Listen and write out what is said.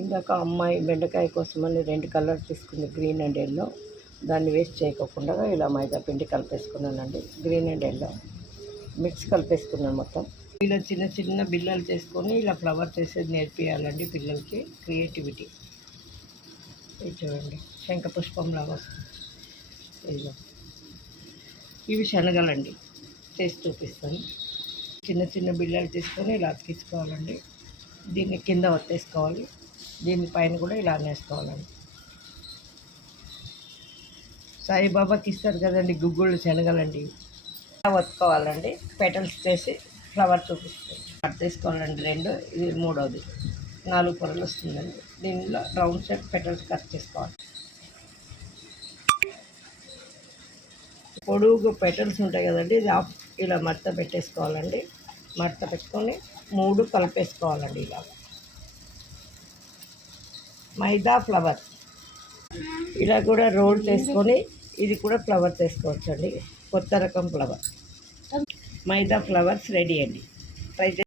ఇందాక అమ్మాయి బెండకాయ కోసమని 2 కలర్ తీసుకుంది, గ్రీన్ అండ్ ఎల్లో. దాన్ని వేస్ట్ చేయకుండా ఇలా మైదా పిండి కలిపేసుకున్నానండి. గ్రీన్ అండ్ ఎల్లో మిక్స్ కలిపేసుకున్నాను మొత్తం. ఇలా చిన్న చిన్న బిళ్ళలు చేసుకొని ఇలా ఫ్లవర్ చేసేది నేర్పియాలండి పిల్లలకి. క్రియేటివిటీ. ఇది చూడండి, శంఖపుష్పంలాగా వస్తుంది. ఇదిగో ఇవి శనగలండి, చేసి చూపిస్తాను. చిన్న చిన్న బిళ్ళలు తీసుకొని ఇలా అతికించుకోవాలండి. దీన్ని కింద ఒత్తేసుకోవాలి, దీనిపైన కూడా ఇలా అనేసుకోవాలండి. సాయిబాబాకి ఇస్తారు కదండి గుగ్గుళ్ళు, శనగలండి. ఒత్తుకోవాలండి. పెటల్స్ చేసి ఫ్లవర్ చూపిస్తాను. కట్ తీసుకోవాలండి 2, ఇది 3వది. 4 పొరలు వస్తుందండి. దీనిలో రౌండ్ షేప్ పెటల్స్ కట్ చేసుకోవాలి. పొడుగు పెటల్స్ ఉంటాయి కదండి, ఇది ఇలా మడత పెట్టేసుకోవాలండి. మడత పెట్టుకొని 3 కలిపేసుకోవాలండి. ఇలా మైదా ఫ్లవర్ ఇలా కూడా రోల్ చేసుకొని ఇది కూడా ఫ్లవర్ చేసుకోవచ్చు అండి. కొత్త రకం ఫ్లవర్. మైదా ఫ్లవర్స్ రెడీ అండి. ట్రై